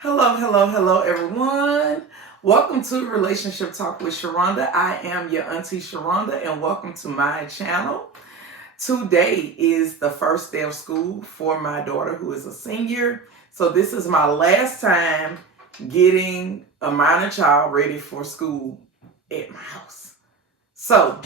Hello, hello, hello, everyone. Welcome to Relationship Talk with Sharonda. I am your auntie Sharonda, and welcome to my channel. Today is the first day of school for my daughter, who is a senior. So this is my last time getting a minor child ready for school at my house. So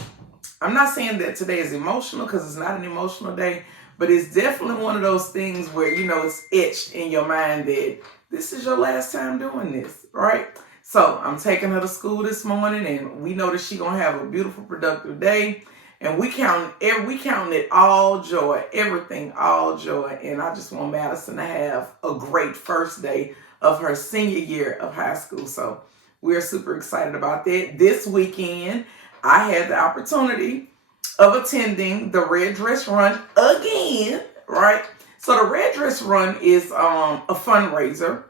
I'm not saying that today is emotional because it's not an emotional day, but it's definitely one of those things where, it's etched in your mind that this is your last time doing this, right? So I'm taking her to school this morning, and we know that she's gonna have a beautiful, productive day. And we counting it all joy, everything all joy. And I just want Madison to have a great first day of her senior year of high school. So we're super excited about that. This weekend, I had the opportunity of attending the Red Dress Run again, right? So the Red Dress Run is a fundraiser,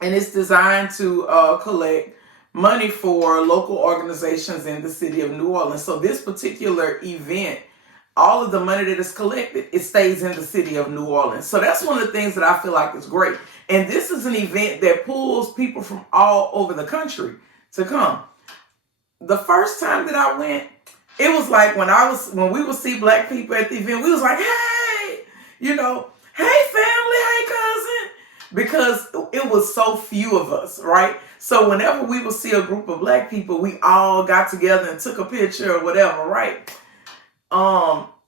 and it's designed to collect money for local organizations in the city of New Orleans. So this particular event, all of the money that is collected, it stays in the city of New Orleans. So that's one of the things that I feel like is great. And this is an event that pulls people from all over the country to come. The first time that I went, it was like when we would see black people at the event, we was like, hey, hey family, hey cousin, because it was so few of us, right? So whenever we would see a group of black people, we all got together and took a picture or whatever, right?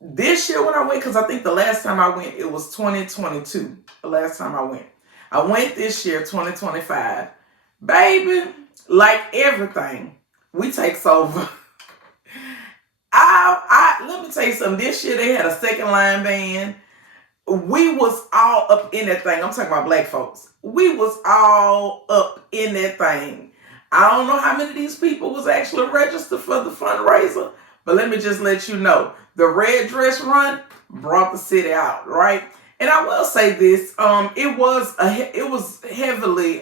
This year when I went, because I think the last time I went, it was 2022, the last time I went. I went this year, 2025. Baby, like everything, we takes over. Let me tell you something. This year they had a second line band. We was all up in that thing. I'm talking about black folks. We was all up in that thing. I don't know how many of these people was actually registered for the fundraiser, but let me just let you know, the Red Dress Run brought the city out, right? And I will say this, it was heavily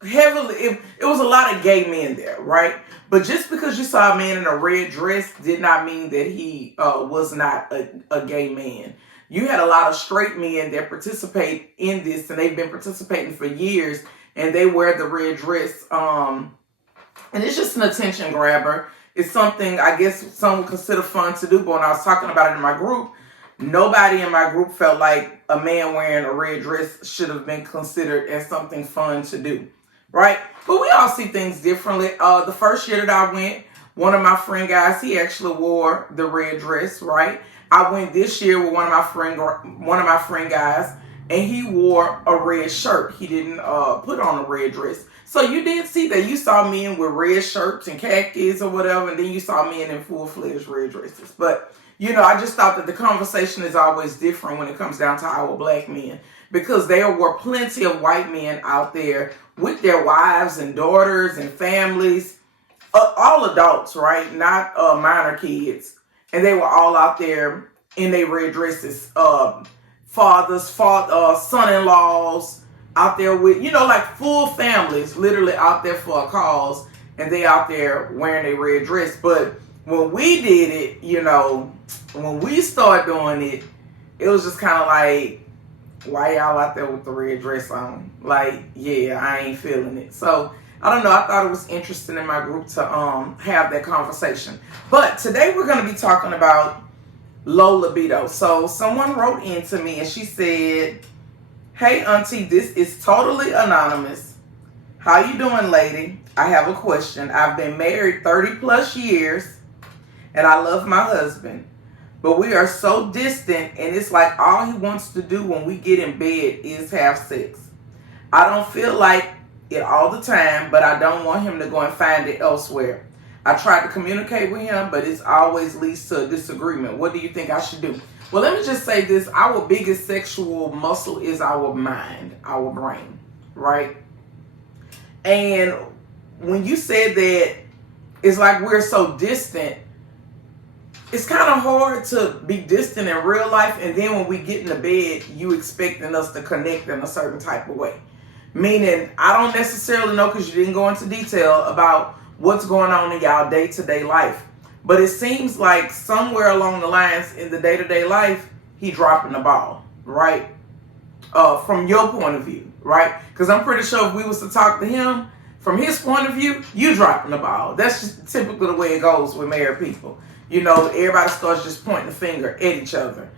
it was a lot of gay men there, right? But just because you saw a man in a red dress did not mean that he was not a gay man. You had a lot of straight men that participate in this, and they've been participating for years, and they wear the red dress. And it's just an attention grabber. It's something I guess some would consider fun to do, but when I was talking about it in my group, nobody in my group felt like a man wearing a red dress should have been considered as something fun to do. Right? But we all see things differently. The first year that I went, one of my friend guys, he actually wore the red dress, right? I went this year with one of my friend guys, and he wore a red shirt. He didn't put on a red dress. So you did see that. You saw men with red shirts and khakis or whatever, and then you saw men in full-fledged red dresses. But, I just thought that the conversation is always different when it comes down to our black men, because there were plenty of white men out there with their wives and daughters and families, all adults, right? Not minor kids. And they were all out there in their red dresses. Fathers, son-in-laws out there with, like full families, literally out there for a cause, and they out there wearing a red dress. But when we did it, when we started doing it, it was just kind of like, why y'all out there with the red dress on? Like, yeah, I ain't feeling it. So, I don't know. I thought it was interesting in my group to have that conversation. But today we're going to be talking about low libido. So, someone wrote into me and she said, hey, auntie, this is totally anonymous. How you doing, lady? I have a question. I've been married 30 plus years and I love my husband. But we are so distant, and it's like all he wants to do when we get in bed is have sex. I don't feel like it all the time, but I don't want him to go and find it elsewhere. I tried to communicate with him, but it always leads to a disagreement. What do you think I should do? Well, let me just say this. Our biggest sexual muscle is our mind, our brain, right? And when you said that it's like we're so distant, it's kind of hard to be distant in real life, and then when we get in the bed, you expecting us to connect in a certain type of way. Meaning, I don't necessarily know, because you didn't go into detail about what's going on in y'all day-to-day life. But it seems like somewhere along the lines in the day-to-day life, he dropping the ball, right? From your point of view, right? Because I'm pretty sure if we was to talk to him from his point of view, you dropping the ball. That's just typically the way it goes with married people. You know, everybody starts just pointing the finger at each other.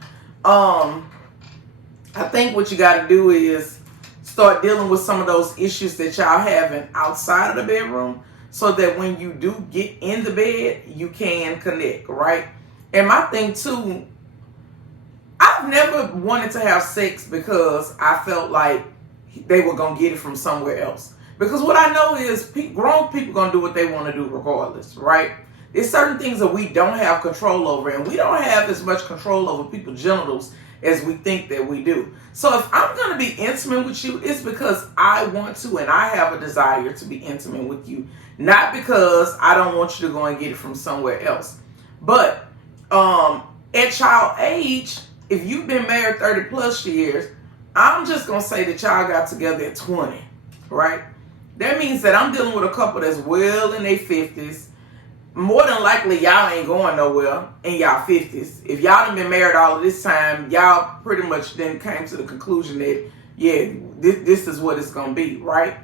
I think what you got to do is start dealing with some of those issues that y'all having outside of the bedroom, so that when you do get in the bed, you can connect, right? And my thing too, I've never wanted to have sex because I felt like they were going to get it from somewhere else. Because what I know is grown people going to do what they want to do regardless, right? There's certain things that we don't have control over, and we don't have as much control over people's genitals as we think that we do. So if I'm going to be intimate with you, it's because I want to and I have a desire to be intimate with you, not because I don't want you to go and get it from somewhere else. But at child age, if you've been married 30 plus years, I'm just going to say that y'all got together at 20, right? That means that I'm dealing with a couple that's well in their 50s. More than likely, y'all ain't going nowhere in y'all 50s. If y'all done been married all of this time, y'all pretty much then came to the conclusion that, yeah, this is what it's going to be, right?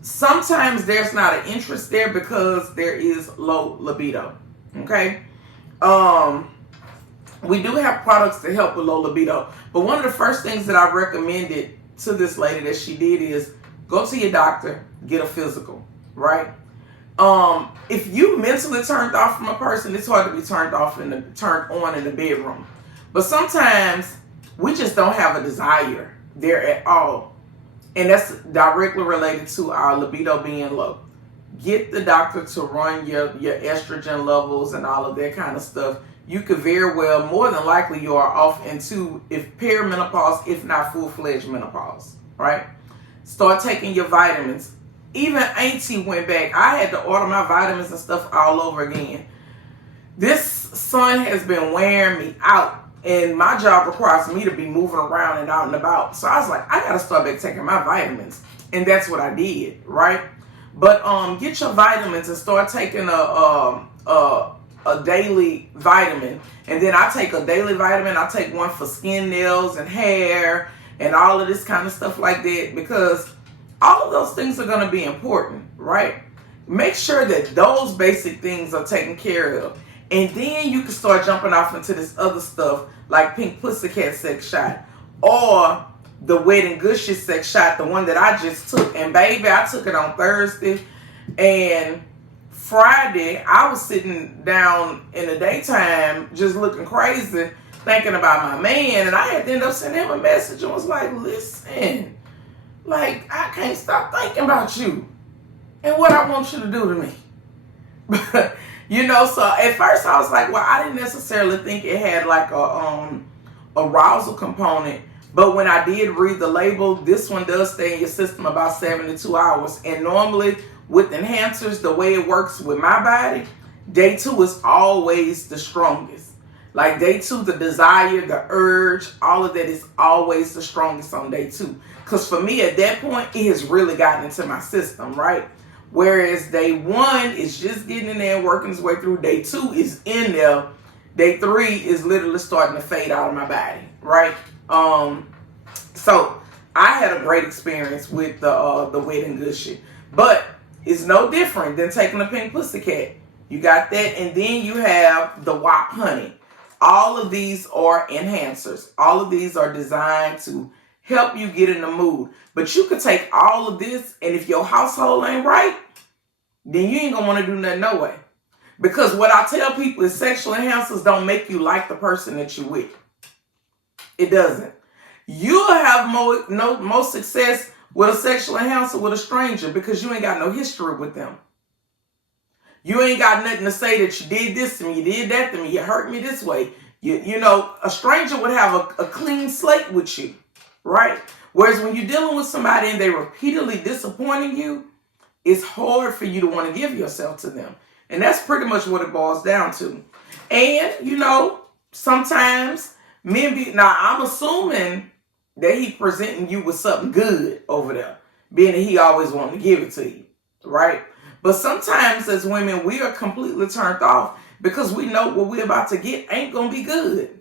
Sometimes there's not an interest there because there is low libido, okay? We do have products to help with low libido, but one of the first things that I recommended to this lady that she did is go to your doctor, get a physical, right? If you mentally turned off from a person, it's hard to be turned on in the bedroom. But sometimes we just don't have a desire there at all. And that's directly related to our libido being low. Get the doctor to run your estrogen levels and all of that kind of stuff. You could very well, more than likely, you are off into if perimenopause, if not full-fledged menopause, right? Start taking your vitamins. Even Auntie went back. I had to order my vitamins and stuff all over again. This sun has been wearing me out, and my job requires me to be moving around and out and about. So I was like, I got to start back taking my vitamins, and that's what I did, right? But get your vitamins and start taking a daily vitamin. And then I take a daily vitamin. I take one for skin, nails, and hair, and all of this kind of stuff like that, because all of those things are going to be important, right? Make sure that those basic things are taken care of. And then you can start jumping off into this other stuff like Pink Pussycat sex shot or the Wet and Gushy sex shot, the one that I just took. And baby, I took it on Thursday. And Friday, I was sitting down in the daytime just looking crazy, thinking about my man. And I had to end up sending him a message and was like, listen, like, I can't stop thinking about you and what I want you to do to me. You know, so at first I was like, well, I didn't necessarily think it had like a arousal component. But when I did read the label, this one does stay in your system about 72 hours. And normally with enhancers, the way it works with my body, day 2 is always the strongest. Like day 2, the desire, the urge, all of that is always the strongest on day 2. Because for me at that point, it has really gotten into my system, right? Whereas day 1 is just getting in there and working its way through. Day 2 is in there. Day 3 is literally starting to fade out of my body, right? So I had a great experience with the Wet and Gushy. But it's no different than taking a Pink Pussycat. You got that, and then you have the WAP Honey. All of these are enhancers. All of these are designed to help you get in the mood. But you could take all of this, and if your household ain't right, then you ain't gonna want to do nothing no way. Because what I tell people is sexual enhancers don't make you like the person that you with. It doesn't. You'll have more success with a sexual enhancer with a stranger because you ain't got no history with them. You ain't got nothing to say that you did this to me, you did that to me, you hurt me this way. You know, a stranger would have a clean slate with you, right? Whereas when you're dealing with somebody and they're repeatedly disappointing you, it's hard for you to want to give yourself to them. And that's pretty much what it boils down to. And, you know, sometimes men now I'm assuming that he presenting you with something good over there, being that he always wanted to give it to you, right? But sometimes as women, we are completely turned off because we know what we're about to get ain't going to be good.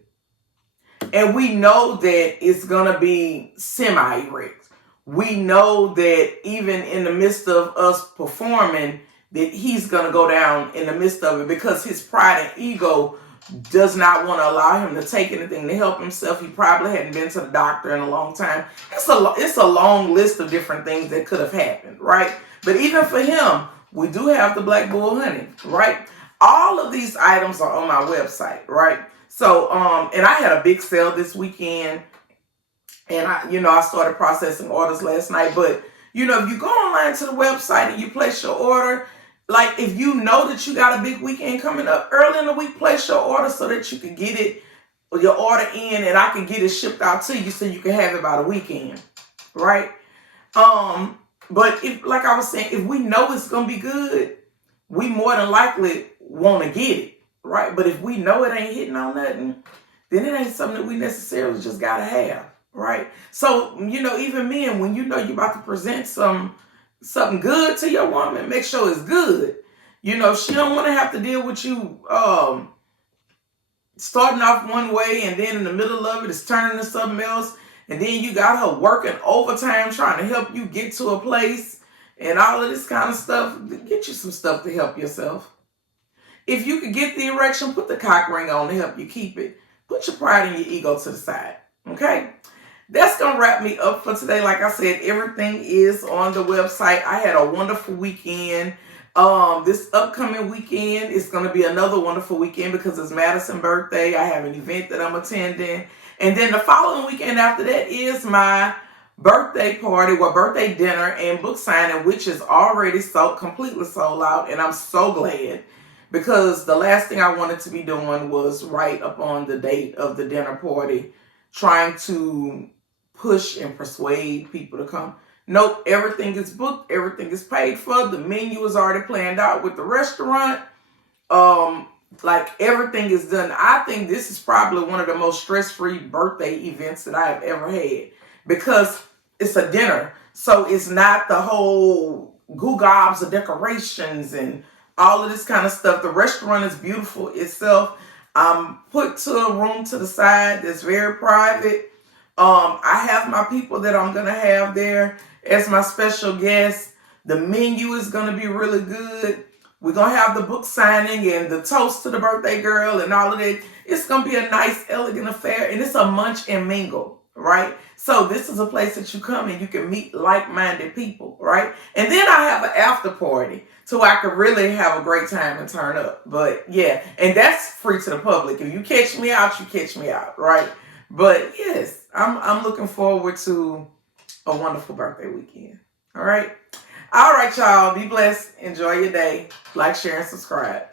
And we know that it's going to be semi-erect. We know that even in the midst of us performing, that he's going to go down in the midst of it because his pride and ego does not want to allow him to take anything to help himself. He probably hadn't been to the doctor in a long time. It's a long list of different things that could have happened, right? But even for him, we do have the Black Bull honey, right? All of these items are on my website, right? So, and I had a big sale this weekend, and I started processing orders last night. But, if you go online to the website and you place your order, like if you know that you got a big weekend coming up, early in the week, place your order so that you can get it, or your order in, and I can get it shipped out to you so you can have it by the weekend, right? But if, like I was saying, if we know it's gonna be good, we more than likely want to get it, right? But if we know it ain't hitting on nothing, then it ain't something that we necessarily just gotta have, right? So, even men, when you know you're about to present something good to your woman, make sure it's good. She don't want to have to deal with you starting off one way and then in the middle of it it's turning to something else, and then you got her working overtime trying to help you get to a place and all of this kind of stuff. Get you some stuff to help yourself. If you could get the erection, put the cock ring on to help you keep it. Put your pride and your ego to the side, okay? That's going to wrap me up for today. Like I said, everything is on the website. I had a wonderful weekend. This upcoming weekend is going to be another wonderful weekend because it's Madison's birthday. I have an event that I'm attending. And then the following weekend after that is my birthday party, birthday dinner and book signing, which is already completely sold out. And I'm so glad, because the last thing I wanted to be doing was right up on the date of the dinner party, trying to push and persuade people to come. Nope, everything is booked, everything is paid for, the menu is already planned out with the restaurant. Like everything is done. I think this is probably one of the most stress-free birthday events that I have ever had, because it's a dinner. So it's not the whole goo gobs of decorations and all of this kind of stuff. The restaurant is beautiful itself. I'm put to a room to the side that's very private. I have my people that I'm going to have there as my special guests. The menu is going to be really good. We're going to have the book signing and the toast to the birthday girl and all of that. It's going to be a nice, elegant affair, and it's a munch and mingle, right? So this is a place that you come and you can meet like-minded people, right? And then I have an after party so I could really have a great time and turn up. But yeah, and that's free to the public. If you catch me out, you catch me out, right? But yes, I'm looking forward to a wonderful birthday weekend. All right. All right, y'all. Be blessed. Enjoy your day. Like, share, and subscribe.